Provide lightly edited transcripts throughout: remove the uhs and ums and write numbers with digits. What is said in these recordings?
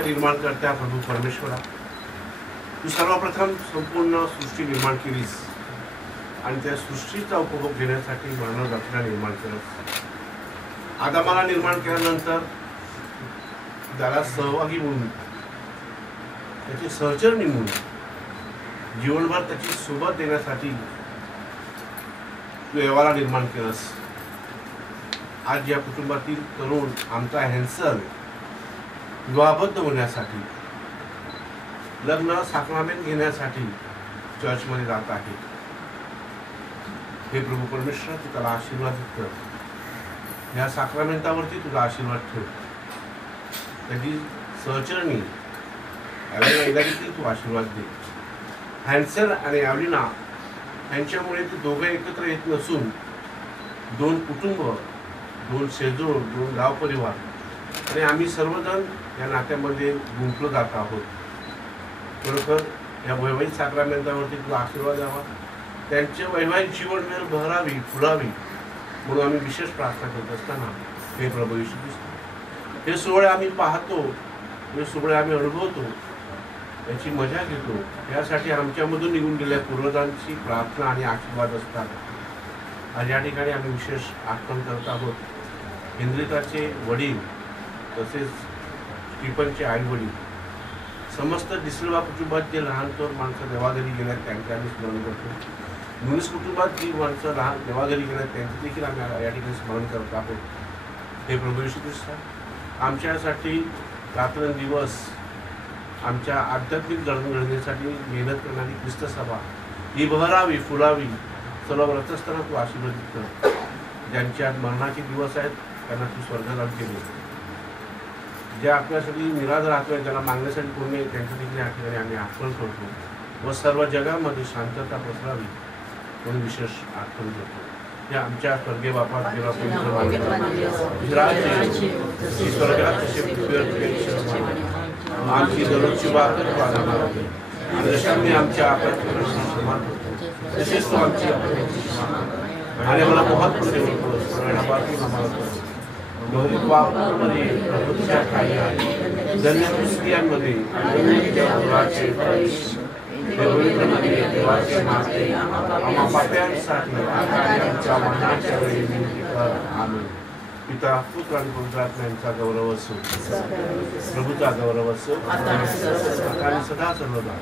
सृष्टीचा निर्माणकर्त्या प्रभू परमेश्वरा, तू सर्वप्रथम संपूर्ण सृष्टी निर्माण केलीस आणि त्या सृष्टीचा उपभोग घेण्यासाठी मानव जातीला निर्माण केलंस. आदामाला निर्माण केल्यानंतर त्याला सहभागी म्हणून, त्याची सहचरणी म्हणून जीवनभर त्याची सोबत देण्यासाठी तू एवाला निर्माण केलंस. आज या कुटुंबातील तरुण आमचा हॅन्सल विवाहबद्ध होण्यासाठी, लग्न साक्रामेंट घेण्यासाठी चर्चमध्ये जात आहे. हे प्रभू परमेश्वर, तू त्याला आशीर्वादित कर. या साक्रामेंटावरती तुझा आशीर्वाद ठेव. त्याची सहचरणी ॲव्हलिना देखील तू आशीर्वाद दे. हॅन्सल आणि ॲव्हलिना यांच्यामुळे ते दोघे एकत्र येत नसून दोन कुटुंब, दोन शेजोळ, दोन गाव परिवार आणि आम्ही सर्वजण या नात्यामध्ये गुंतलो जात आहोत. खरोखर या वैवाहिक साक्रामेंटावरती तुझा आशीर्वाद द्यावा. त्यांचे वैवाहिक जीवनभर बहरावी, फुलावी म्हणून आम्ही विशेष प्रार्थना करत असताना हे प्रभू येशू ख्रिस्त, हे सोहळे आम्ही पाहतो, हे सोहळे आम्ही अनुभवतो, याची मजा घेतो. यासाठी आमच्यामधून निघून गेलेल्या पूर्वजांची प्रार्थना आणि आशीर्वाद असतात. आज या ठिकाणी आम्ही विशेष आठवण करत आहोत हेनरिकाचे वडील, तसेच स्टीफनचे आई वडील, समस्त डिसिल्वा कुटुंबात जे लहान थोर माणसं देवाघरी गेल्यात त्यांचे आम्ही स्मरण करतो. नुनिस कुटुंबात जी माणसं लहान देवाघरी गेल्यात त्यांचे देखील आम्ही या ठिकाणी स्मरण करत आहोत. हे प्रभू येशू ख्रिस्त, आमच्यासाठी रात्रंदिवस आमच्या आध्यात्मिक जडणघडणीसाठी मेहनत करणारी ख्रिस्त सभा ही बहरावी, फुलावी, सर्व व्रतस्थाना तू आशीर्वादित कर. ज्यांचे आज मरणाचे दिवस आहेत त्यांना तू स्वर्गदान केले. जे आपल्यासाठी निराधार आत्मा ज्यांना मागण्यासाठी कोणी नाही त्यांच्या देखील या ठिकाणी आम्ही आठवण करतो व सर्व जगामध्ये शांतता पसरावी म्हणून विशेष आठवण करतो. या आमच्या स्वर्गीय बापा देवा आमची दररोजची भाकर आणि जशांनी आमच्या तसेच तो आमची आणि मला बहुत धन्य पुस्तकांमध्ये देवाचे माते आम्हा पाप्यांसाठी आमच्या मरणाच्या वेळी विनंती कर. आमेन. पिता, पुत्र आणि पवित्र यांचा गौरव असो, प्रभूचा गौरव असो आणि सदा सर्वदा.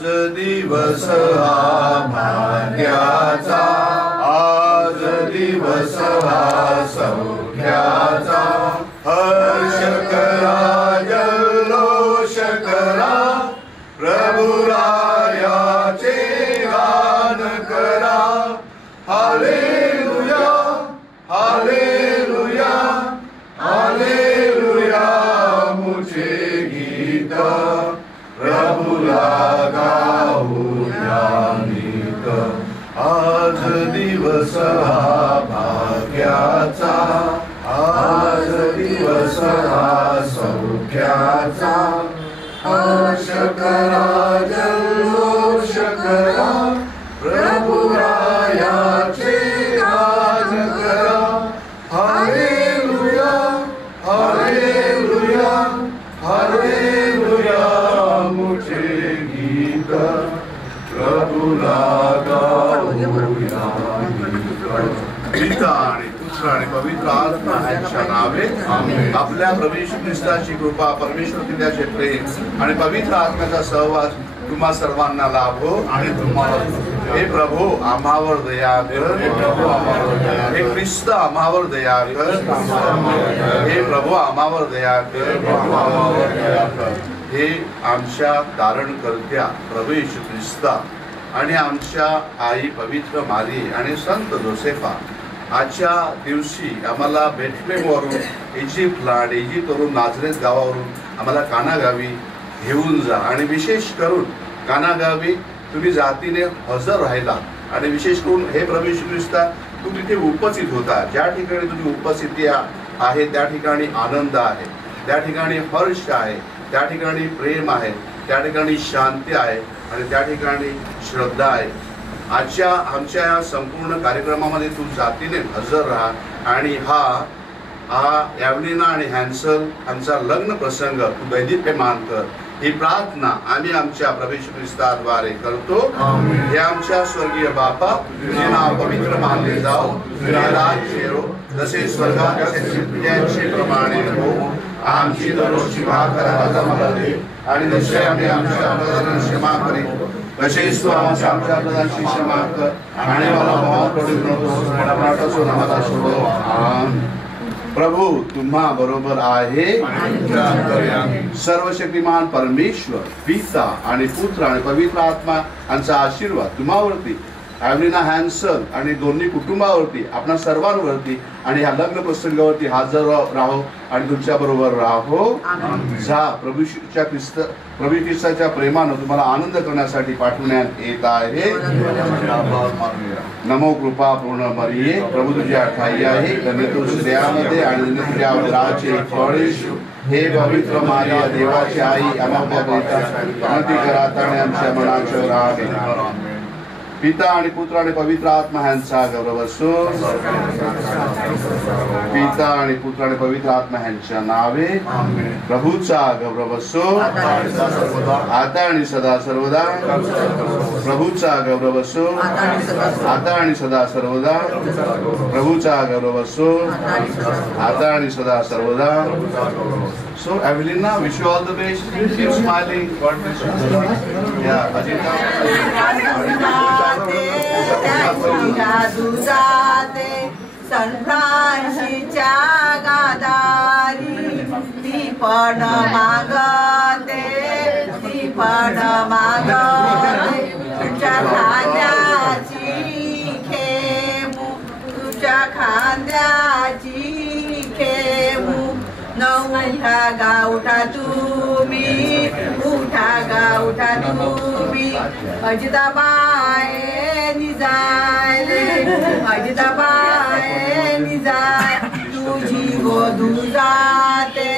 आज दिवस हा भाग्याचा, आज दिवस हा सौख्याचा, हर्ष करा जल्लोष करा, प्रभुरायाचे गान करा. हालेलुया हालेलुया हालेलुया, मुझे गीत प्रभुला गाऊया नीत. आज दिवस हा भाग्याचा, आज दिवस हा सौख्याचा, हर्ष करा जल्लोष करा, प्रभुरायाचे गान करा. हालेलुया हालेलुया हालेलुया, मुझे गीत प्रभुला गाऊया नीत. पिता आणि पुत्र आणि पवित्र आत्मा यांच्या नावे आमेन. आपल्या प्रभू येशू ख्रिस्ताची कृपा, परमेश्वर पित्याचे प्रेम आणि पवित्र आत्म्याचा सहवास तुम्हा सर्वांना लाभो आणि तुम्हाला. हे प्रभू आम्हावर दया कर, हे ख्रिस्त आम्हावर दया कर, हे प्रभू आम्हावर दया कर. हे आमच्या तारणकर्त्या प्रभू येशू ख्रिस्ता आणि आमच्या आई पवित्र मारी आणि संत जोसेफा, आजच्या दिवशी आम्हाला बेथलेहमवरून, इजिप्तला आणि इजिप्तवरून नाझरेत गावावरून आम्हाला काना गावी घेऊन जा. आणि विशेष करून काना गावी तुम्ही जातीने हजर राहिला आणि विशेष करून हे प्रभू येशू ख्रिस्ता तू तिथे उपस्थित होता. ज्या ठिकाणी तुझी उपस्थिती आहे त्या ठिकाणी आनंद आहे, त्या ठिकाणी हर्ष आहे, त्या ठिकाणी प्रेम आहे, त्या ठिकाणी शांती आहे आणि त्या ठिकाणी श्रद्धा आहे. आजच्या आमच्या या संपूर्ण कार्यक्रमामध्ये तू जातीने हजर राहा आणि हा एव्हलिना आणि हॅन्सल आमचा लग्न प्रसंग तू दैदिप्यमान कर. ही प्रार्थना आम्ही आमच्या प्रभू येशू ख्रिस्ताद्वारे करतो. हे आमच्या स्वर्गीय बापा, तुझे नाव पवित्र मानले जाओ, तुझे राज्य येवो, जसे स्वर्गात तसे पृथ्वीचे प्रमाणे हो. आमची दररोजची भाकर आज आम्हाला दे आणि जसे आम्ही आमच्या अपराधांना क्षमा करीतो तसेच तू आमच्या अपराधांची क्षमा कर आणि मला मोहात पडू नकोस, पण पापापासून आम्हाला सोडव. आमेन. प्रभू तुम्हा बरोबर आहे. सर्वशक्तिमान परमेश्वर पिता आणि पुत्र आणि पवित्र आत्मा यांचा आशीर्वाद तुम्हावरती, एव्हलिना हॅन्सल आणि दोन्ही कुटुंबावरती, आपणा सर्वांवरती आणि ह्या लग्न प्रसंगावरती हजर राहो आणि तुमच्या बरोबर राहो. जा. प्रभू ख्रिस्ताच्या प्रेमानं तुम्हाला आनंद करण्यासाठी पाठवण्यात येत आहे. नमो कृपा पूर्ण मरिये, प्रभू तुझ्या ठाई आहे, धन्य तू स्त्रियांमध्ये आणि धन्य तुझ्या उदराचे फळ येशू. हे पवित्र मारिया, देवाची आई, आम्हाला विनंती करा आणि आमच्या मनाच्यावर आहे. पिता आणि पुत्र आणि पवित्र आत्मा ह्यांचा गौरव असो. पिता आणि पुत्र आणि पवित्र आत्मा ह्यांच्या नावे प्रभूचा गौरव असो, आता आणि सदा सर्वदा. प्रभूचा गौरव असो, आता आणि सदा सर्वदा. प्रभूचा गौरव असो, आता आणि सदा सर्वदा. So Evelina, wish you all the best. Keep smiling. God bless you. Yeah, Ajita. संतांशीच्या गादारी ती पण मागते, ती पण मागते. तुझ्या खांद्याची खेमू, तुझ्या खांद्याची खेमू. न उठा गा उठा तुम्ही, उठा गा उठा तुम्ही. अजिताबाई निजायले, अजिताबाई निजाय. तुझी गोधू जाते